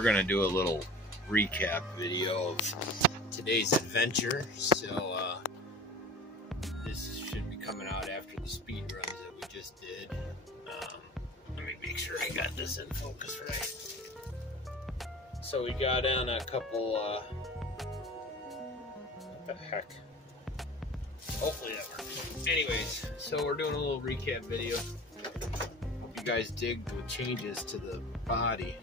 we're gonna do a little recap video of today's adventure. So this should be coming out after the speed runs that we just did. Let me make sure I got this in focus right. So we got on a couple what the heck, hopefully that works. Anyways, so we're doing a little recap video. Hope you guys dig the changes to the body.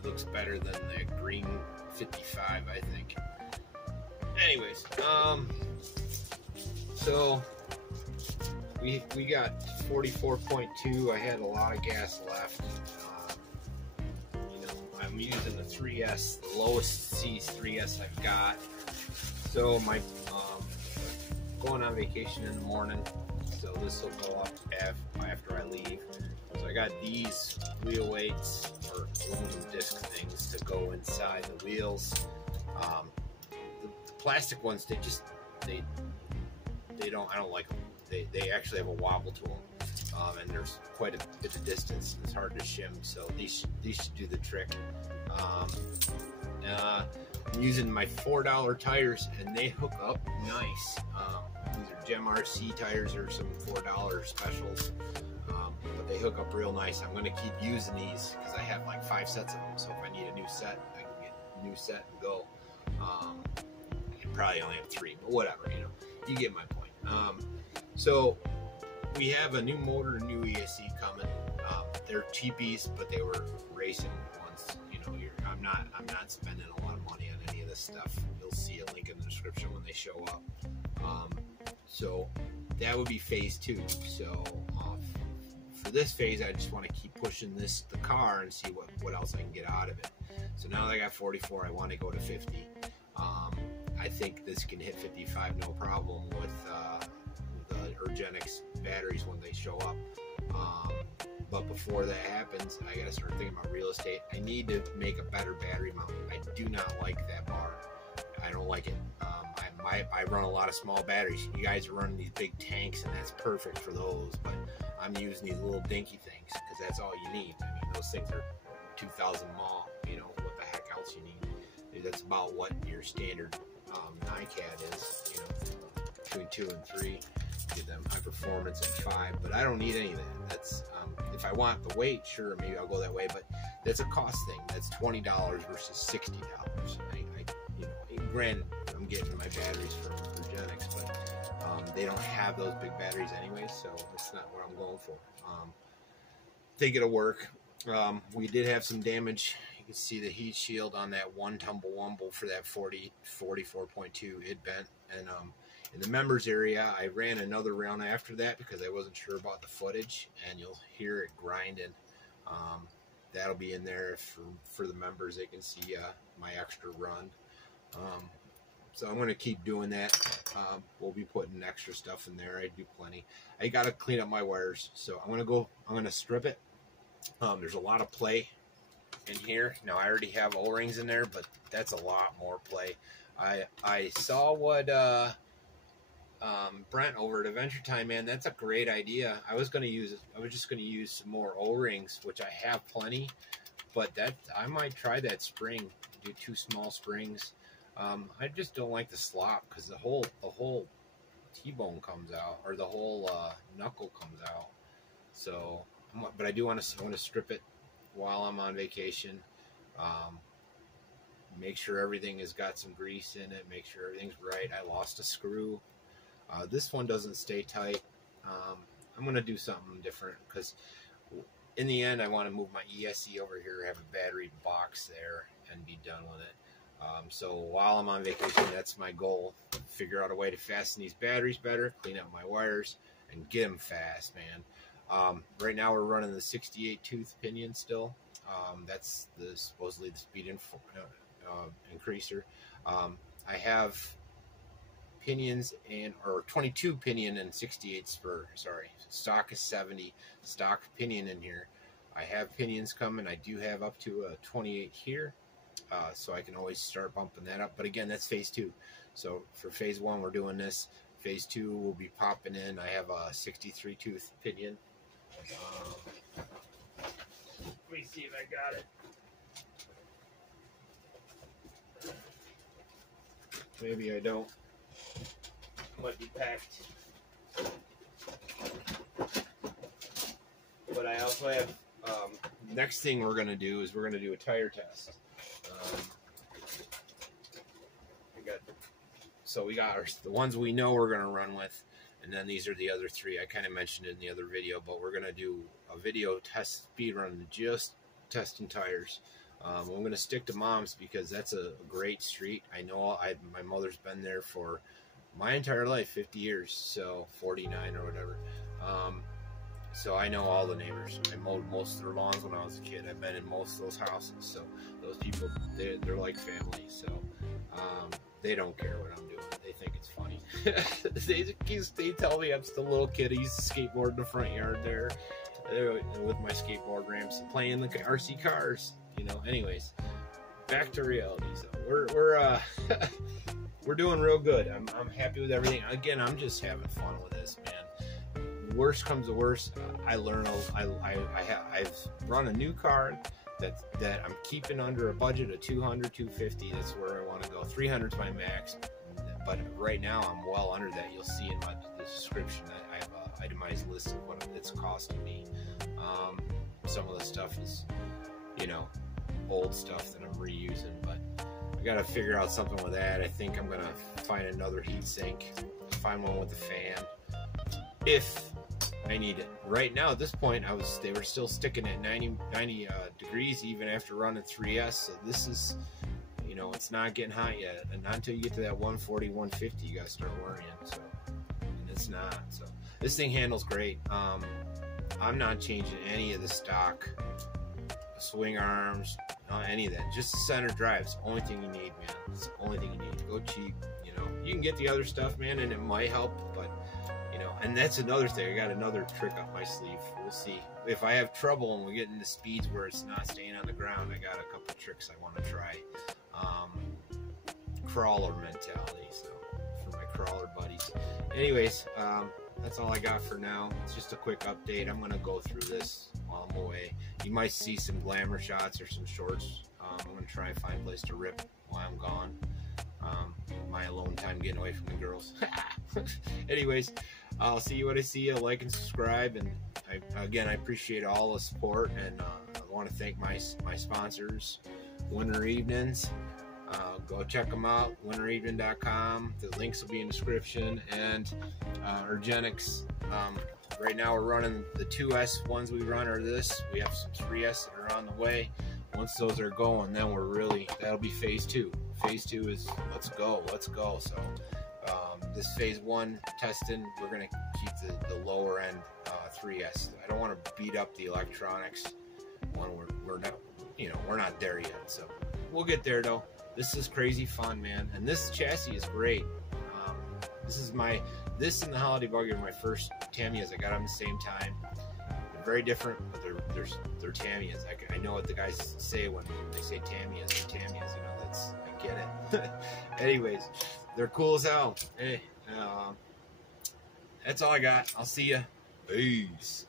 It looks better than the green 55, I think. Anyways, so we got 44.2. I had a lot of gas left. You know, I'm using the 3S, the lowest C3S I've got. So my going on vacation in the morning, so this will go up after I leave. So I got these wheel weights or aluminum disc things to go inside the wheels. The plastic ones, I don't like them. They actually have a wobble to them, and there's quite a bit of distance. It's hard to shim, so these should do the trick. I'm using my $4 tires, and they hook up nice. These are Gem RC tires, or some $4 specials, but they hook up real nice. I'm going to keep using these because I have like 5 sets of them, so if I need a new set, I can get a new set and go. I probably only have 3, but whatever, you know, you get my point. So we have a new motor, a new ESC coming. They're cheapies, but they were racing ones. You know, I'm not spending a lot of money on any of this stuff. You'll see a link in the description when they show up. So that would be phase 2. So for this phase, I just want to keep pushing the car and see what else I can get out of it. So now that I got 44, I want to go to 50. I think this can hit 55 no problem with the URGENEX batteries when they show up. But before that happens, I gotta start thinking about real estate. I need to make a better battery mount. I do not like that bar. I don't like it. I run a lot of small batteries. You guys are running these big tanks, and that's perfect for those. But I'm using these little dinky things because that's all you need. I mean, those things are 2,000 mAh. You know, what the heck else you need? That's about what your standard NiCad is. You know, between 2 and 3. Get them high performance and 5, but I don't need any of that. That's if I want the weight, sure, maybe I'll go that way, but that's a cost thing. That's $20 versus $60. You know, granted, I'm getting my batteries from URGENEX, but they don't have those big batteries anyway, so it's not what I'm going for. Think it'll work. We did have some damage. You can see the heat shield on that one tumble-wumble for that 44.2. It bent, and in the members area, I ran another round after that because I wasn't sure about the footage, and you'll hear it grinding. That'll be in there for the members. They can see my extra run. So I'm going to keep doing that. We'll be putting extra stuff in there. I do plenty. I got to clean up my wires, so I'm going to strip it. There's a lot of play in here. Now, I already have O-rings in there, but that's a lot more play. I saw what Brent over at Adventure Time, man, that's a great idea. I was just going to use some more O-rings, which I have plenty, but I might try that spring, do 2 small springs. I just don't like the slop because the whole T-bone comes out, or the whole knuckle comes out. So, but I do want to strip it while I'm on vacation. Make sure everything has got some grease in it. Make sure everything's right. I lost a screw. This one doesn't stay tight. I'm going to do something different because in the end, I want to move my ESC over here, have a battery box there, and be done with it. So while I'm on vacation, that's my goal. Figure out a way to fasten these batteries better, clean up my wires, and get them fast, man. Right now, we're running the 68 tooth pinion still. That's supposedly the speed increaser. I have pinions or 22 pinion and 68 spur. Sorry, stock is 70 stock pinion in here. I have pinions coming. I do have up to a 28 here, so I can always start bumping that up. But again, that's phase 2. So for phase 1, we're doing this. Phase 2 will be popping in. I have a 63 tooth pinion. Let me see see if I got it. Maybe I don't. Might be packed. But I also have, next thing we're going to do is we're going to do a tire test. So we got the ones we know we're going to run with, and then these are the other three. I kind of mentioned it in the other video, but we're going to do a video test speed run, just testing tires. I'm going to stick to Mom's because that's a great street. I know my mother's been there for my entire life, 50 years, so 49 or whatever. So I know all the neighbors. I mowed most of their lawns when I was a kid. I've been in most of those houses, so those people, they're like family. So they don't care what I'm doing. They think it's funny. they tell me I'm still a little kid. I used to skateboard in the front yard there with my skateboard ramps, playing the RC cars. You know. Anyways, back to reality. So we're doing real good. I'm happy with everything. Again, I'm just having fun with this, man. Worst comes to worst, I learn. I've run a new car that I'm keeping under a budget of 200, 250. That's where I want to go. 300 is my max, but right now I'm well under that. You'll see in the description that I have an itemized list of what it's costing me. Some of the stuff is, you know, old stuff that I'm reusing, but I got to figure out something with that. I think I'm gonna find another heat sink, find one with a fan, if I need it. Right now at this point, they were still sticking at 90 degrees even after running 3S. So this is, you know, it's not getting hot yet, and not until you get to that 140, 150, you gotta start worrying. So, and it's not. So this thing handles great. I'm not changing any of the stock swing arms, any of that. Just the center drive's the only thing you need, man. It's the only thing you need. Go cheap. You know, you can get the other stuff, man, and it might help, but you know, and that's another thing. I got another trick up my sleeve. We'll see. If I have trouble and we get into speeds where it's not staying on the ground, I got a couple tricks I want to try. Crawler mentality, so for my crawler buddies. Anyways, that's all I got for now. It's just a quick update. I'm going to go through this while I'm away. You might see some glamour shots or some shorts. I'm going to try and find a place to rip while I'm gone. My alone time getting away from the girls. Anyways, I'll see you when I see you. Like and subscribe, and I appreciate all the support, and I want to thank my sponsors, Winter Evenings. Go check them out, winterevening.com. The links will be in the description, and URGENEX. Right now we're running the 2S ones we run are this. We have some 3S that are on the way. Once those are going, then that'll be phase 2. Phase 2 is let's go. So this phase 1 testing, we're gonna keep the lower end 3S. I don't want to beat up the electronics when we're not, you know, we're not there yet. So we'll get there though. This is crazy fun, man, and this chassis is great. This and the Holiday Buggy are my first Tamiyas. I got them at the same time. They're very different, but they're Tamiyas. I know what the guys say when they say Tamiyas. They're Tamiyas, you know. I get it. Anyways, they're cool as hell. Hey, that's all I got. I'll see ya. Peace.